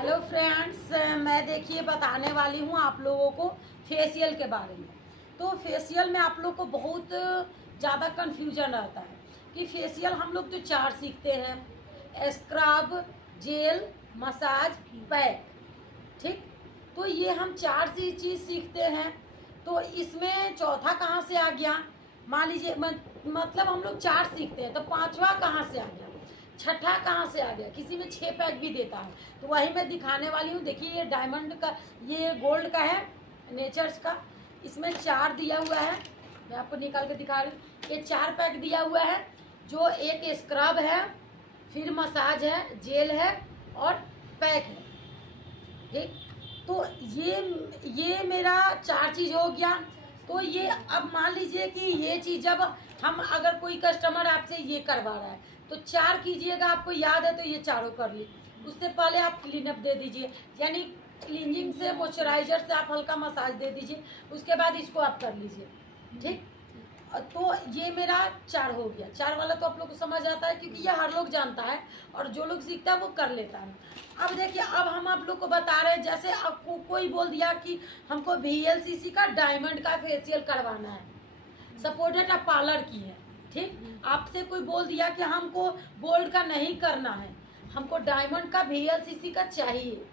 Hello friends, मैं देखिए बताने वाली हूँ आप लोगों को फेशियल के बारे में। तो फेशियल में आप लोग को बहुत ज़्यादा कन्फ्यूजन रहता है कि फेशियल हम लोग तो 4 सीखते हैं, स्क्रब, जेल, मसाज, पैक। ठीक, तो ये हम 4 सी चीज़ सीखते हैं। तो इसमें चौथा कहाँ से आ गया? मान लीजिए मतलब हम लोग 4 सीखते हैं तो 5वां कहाँ से आ गया, छठा कहाँ से आ गया? किसी में 6 पैक भी देता है। तो वही मैं दिखाने वाली हूँ। देखिए ये डायमंड का, ये गोल्ड का है, नेचर्स का। इसमें 4 दिया हुआ है, मैं आपको निकाल के दिखा रही हूँ। ये 4 पैक दिया हुआ है, जो एक स्क्रब है, फिर मसाज है, जेल है और पैक है। ठीक, तो ये मेरा 4 चीज़ हो गया। तो ये अब मान लीजिए कि ये चीज़ जब हम अगर कोई कस्टमर आपसे ये करवा रहा है तो 4 कीजिएगा, आपको याद है तो ये चारों कर ली। उससे पहले आप क्लीन अप दे दीजिए, यानी क्लींजिंग से, मॉइस्चराइजर से आप हल्का मसाज दे दीजिए, उसके बाद इसको आप कर लीजिए। ठीक, तो ये मेरा 4 हो गया। 4 वाला तो आप लोग को समझ आता है क्योंकि ये हर लोग जानता है और जो लोग सीखता है वो कर लेता है। अब देखिए, अब हम आप लोग को बता रहे हैं, जैसे आपको कोई बोल दिया कि हमको VLCC का डायमंड का फेशियल करवाना है, सपोर्टेड आप पार्लर की है। ठीक, आपसे कोई बोल दिया कि हमको गोल्ड का नहीं करना है, हमको डायमंड का VLCC का चाहिए।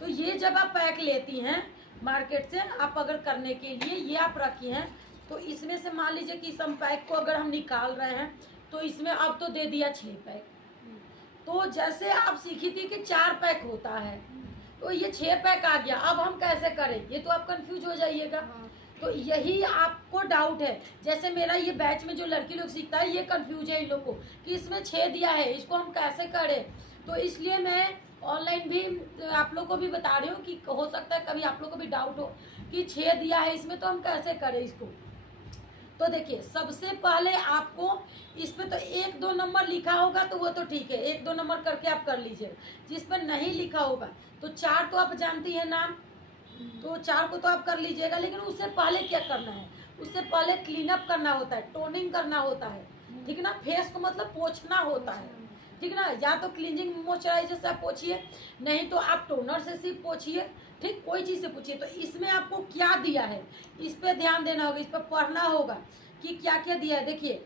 तो ये जब आप पैक लेती हैं मार्केट से, आप अगर करने के लिए ये आप रखी हैं, तो इसमें से मान लीजिए कि इस पैक को अगर हम निकाल रहे हैं तो इसमें अब तो दे दिया 6 पैक। तो जैसे आप सीखी थी कि 4 पैक होता है, तो ये 6 पैक आ गया। अब हम कैसे करें, ये तो आप कंफ्यूज हो जाइएगा। तो यही आपको डाउट है। जैसे मेरा ये बैच में जो लड़की लोग सीखता है, ये कंफ्यूज है इन लोग को कि इसमें 6 दिया है, इसको हम कैसे करें। तो इसलिए मैं ऑनलाइन भी आप लोग को भी बता रही हूँ कि हो सकता है कभी आप लोग को भी डाउट हो कि 6 दिया है इसमें, तो हम कैसे करें इसको। तो देखिए, सबसे पहले आपको इस पे तो 1-2 नंबर लिखा होगा तो वो तो ठीक है, 1-2 नंबर करके आप कर लीजिए। जिस पर नहीं लिखा होगा तो 4 तो आप जानती है नाम, तो 4 को तो आप कर लीजिएगा। लेकिन उससे पहले क्या करना है, उससे पहले क्लीन अप करना होता है, टोनिंग करना होता है। ठीक ना, फेस को मतलब पोंछना होता है। ठीक ना, या तो क्लींजिंग मॉइस्चराइजर से आप पोंछिए, नहीं तो आप टोनर से सिर्फ पोंछिए। ठीक, कोई चीज़ से पूछिए। तो इसमें आपको क्या दिया है, इस पे ध्यान देना होगा, इस पर पढ़ना होगा कि क्या क्या दिया है। देखिए,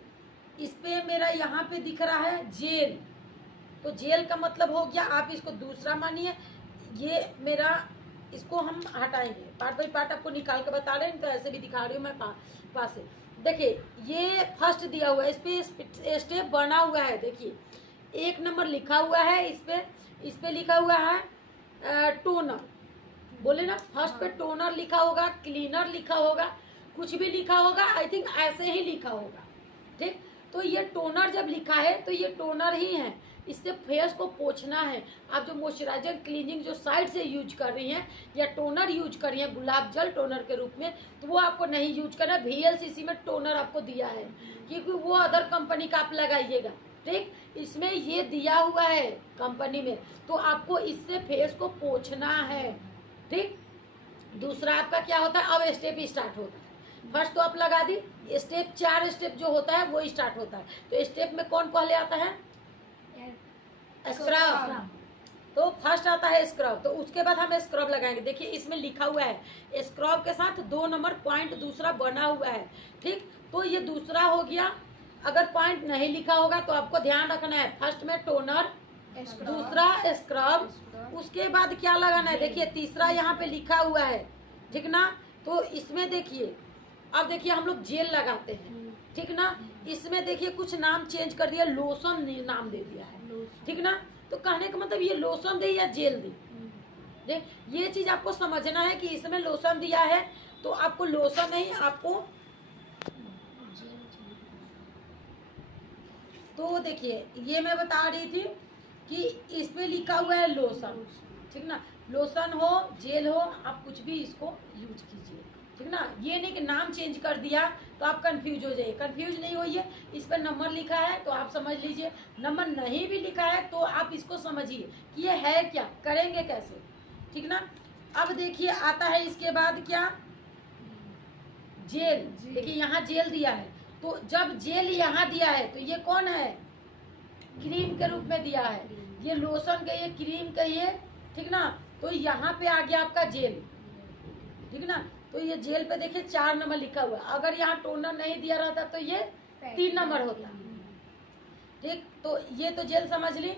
इस पे मेरा यहाँ पे दिख रहा है जेल। तो जेल का मतलब हो गया, आप इसको दूसरा मानिए। ये मेरा, इसको हम हटाएंगे, पार्ट बाई पार्ट आपको निकाल के बता रहे हैं, तो ऐसे भी दिखा रही हूँ मैं पास से। देखिए, ये फर्स्ट दिया हुआ है, इस पे स्टेप बना हुआ है। देखिए 1 नंबर लिखा हुआ है, इस पे लिखा हुआ है टोनर। बोले ना, फर्स्ट पे टोनर लिखा होगा, क्लीनर लिखा होगा, कुछ भी लिखा होगा, आई थिंक ऐसे ही लिखा होगा। ठीक, तो ये टोनर जब लिखा है तो ये टोनर ही है, इससे फेस को पोंछना है। आप जो मॉइस्चराइजर क्लीनिंग जो साइड से यूज कर रही हैं या टोनर यूज कर रही हैं गुलाब जल टोनर के रूप में, तो वो आपको नहीं यूज करना। VLCC में टोनर आपको दिया है, क्योंकि वो अदर कंपनी का आप लगाइएगा। ठीक, इसमें ये दिया हुआ है कंपनी में, तो आपको इससे फेस को पोंछना है। ठीक, दूसरा आपका क्या होता है, अब स्टेप स्टार्ट होता है। फर्स्ट तो आप लगा दी, स्टेप 4 स्टेप जो होता है वो स्टार्ट होता है। तो स्टेप में कौन पहले आता है? स्क्रब। तो फर्स्ट आता है स्क्रब, तो उसके बाद हम स्क्रब लगाएंगे। देखिए इसमें लिखा हुआ है स्क्रब के साथ 2 नंबर पॉइंट दूसरा बना हुआ है। ठीक, तो ये दूसरा हो गया। अगर पॉइंट नहीं लिखा होगा तो आपको ध्यान रखना है, फर्स्ट में टोनर, दूसरा स्क्रब, उसके बाद क्या लगाना है। देखिए तीसरा यहाँ पे लिखा हुआ है। ठीक ना, तो इसमें देखिए, अब देखिए हम लोग जेल लगाते हैं। ठीक ना, इसमें देखिए कुछ नाम चेंज कर दिया, लोशन नाम दे दिया है। ठीक ना, तो कहने का मतलब ये लोशन दे या जेल दे। देख, ये चीज आपको समझना है कि इसमें लोशन दिया है तो आपको लोशन नहीं, आपको तो देखिए ये मैं बता रही थी कि इसमें लिखा हुआ है लोशन। ठीक ना, लोशन हो, जेल हो, आप कुछ भी इसको यूज कीजिए। ठीक ना, ये नहीं कि नाम चेंज कर दिया तो आप कंफ्यूज हो जाइए। कंफ्यूज नहीं होइए, इस पर नंबर लिखा है तो आप समझ लीजिए, नंबर नहीं भी लिखा है तो आप इसको समझिए कि ये है क्या, करेंगे कैसे। ठीक ना, अब देखिए आता है इसके बाद क्या, जेल। देखिए यहाँ जेल दिया है, तो जब जेल यहाँ दिया है तो ये कौन है, क्रीम के रूप में दिया है। ये लोशन कहिए, क्रीम कहिए, ठीक ना। तो यहाँ पे आ गया आपका जेल, ठीक ना। तो ये जेल पे देखिए 4 नंबर लिखा हुआ है। अगर यहाँ टोनर नहीं दिया रहता तो ये 3 नंबर होता, ठीक। तो ये तो जेल समझ ली।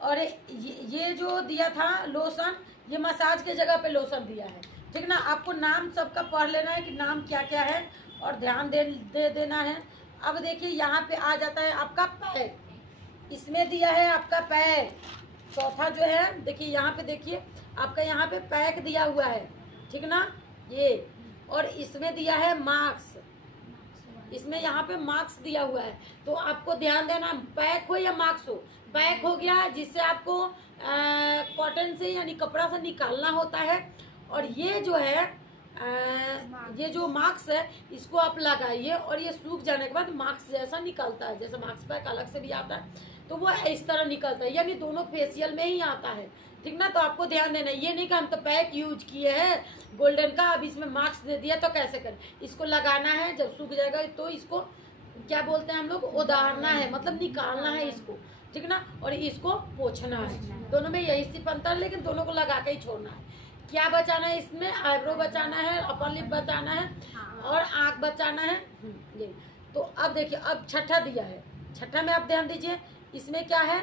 और ये जो दिया था लोशन, ये मसाज के जगह पे लोशन दिया है, ठीक ना। आपको नाम सबका पढ़ लेना है कि नाम क्या क्या है और ध्यान दे देना है। अब देखिए यहाँ पे आ जाता है आपका पैक, इसमें दिया है आपका पैक। चौथा जो है देखिए यहाँ पे, देखिए आपका यहाँ पे पैक दिया हुआ है, ठीक ना ये। और इसमें दिया है मार्क्स, इसमें यहाँ पे मार्क्स दिया हुआ है। तो आपको ध्यान देना, पैक हो या मार्क्स हो। पैक हो गया जिससे आपको कॉटन से यानी कपड़ा से निकालना होता है। और ये जो है ये जो मार्क्स है इसको आप लगाइए और ये सूख जाने के बाद मार्क्स जैसा निकलता है। जैसे मार्क्स पैक अलग से भी आता है तो वो इस तरह निकलता है, यानी दोनों फेशियल में ही आता है, ठीक ना। तो आपको ध्यान देना, ये नहीं कि हम तो पैक यूज किए हैं गोल्डन का, अब इसमें मार्क्स दे दिया तो कैसे करें। इसको लगाना है, जब सूख जाएगा तो इसको क्या बोलते हैं हम लोग, उदारना है, मतलब निकालना है इसको, ठीक ना। और इसको पोंछना है। दोनों में यही सिर्फ अंतर, लेकिन दोनों को लगा के ही छोड़ना है। क्या बचाना है इसमें, आईब्रो बचाना है, अपर लिप बचाना है और आंख बचाना है, ये। तो अब देखिए, अब छठा दिया है। छठा में आप ध्यान दीजिए, इसमें क्या है,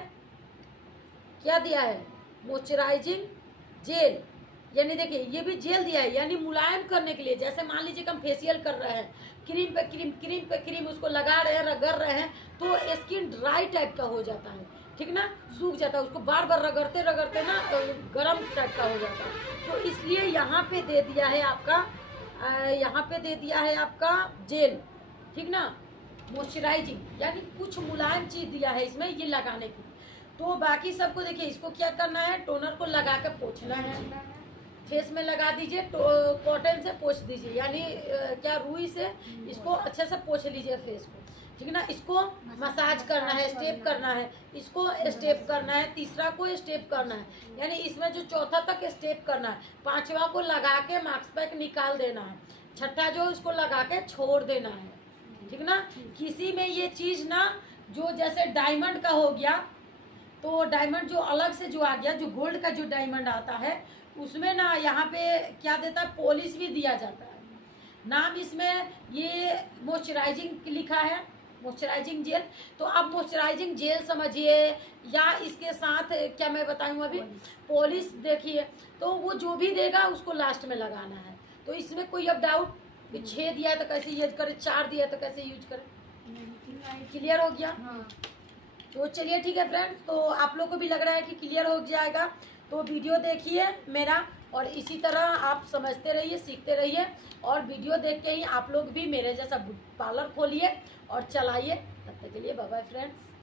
क्या दिया है, मॉइस्चराइजिंग जेल, यानी देखिए ये भी जेल दिया है, यानी मुलायम करने के लिए। जैसे मान लीजिए कि हम फेशियल कर रहे हैं, क्रीम पे क्रीम, क्रीम पे क्रीम उसको लगा रहे हैं, रगड़ रहे हैं, तो स्किन ड्राई टाइप का हो जाता है, ठीक ना, सूख जाता है। उसको बार बार रगड़ते रगड़ते ना गर्म टाइप का हो जाता है। तो इसलिए यहाँ पे दे दिया है आपका, यहाँ पे दे दिया है आपका जेल, ठीक ना, मॉइस्चराइजिंग, यानी कुछ मुलायम चीज दिया है इसमें ये लगाने के लिए। तो बाकी सबको देखिए, इसको क्या करना है, टोनर को लगा के पोंछना है, फेस में लगा दीजिए, कॉटन से पोंछ दीजिए, यानी क्या रुई से इसको अच्छे से पोंछ लीजिए फेस को, ठीक ना। इसको मसाज करना है, स्टेप करना है, इसको स्टेप करना है, तीसरा को स्टेप करना है, यानी इसमें जो चौथा तक स्टेप करना है, पांचवा को लगा के मास्क पैक निकाल देना है, छठा जो इसको लगा के छोड़ देना है, ठीक ना। किसी में ये चीज ना, जो जैसे डायमंड का हो गया, तो डायमंड जो अलग से जो आ गया, जो गोल्ड का जो डायमंड आता है उसमें ना यहाँ पे क्या देता है, पॉलिश भी दिया जाता है। नाम इसमें ये मॉइस्चराइजिंग लिखा है, मॉइस्चराइजिंग जेल। तो आप मॉइस्चराइजिंग जेल समझिए, या इसके साथ क्या मैं बताऊँ अभी, पॉलिश देखिए। तो वो जो भी देगा उसको लास्ट में लगाना है। तो इसमें कोई अब डाउट, 6 दिया है तो कैसे यूज करे, 4 दिया है तो कैसे यूज करे, क्लियर हो गया। तो चलिए ठीक है फ्रेंड्स, तो आप लोग को भी लग रहा है कि क्लियर हो जाएगा, तो वीडियो देखिए मेरा, और इसी तरह आप समझते रहिए, सीखते रहिए, और वीडियो देख के ही आप लोग भी मेरे जैसा पार्लर खोलिए और चलाइए। तब तक के लिए बाय बाय फ्रेंड्स।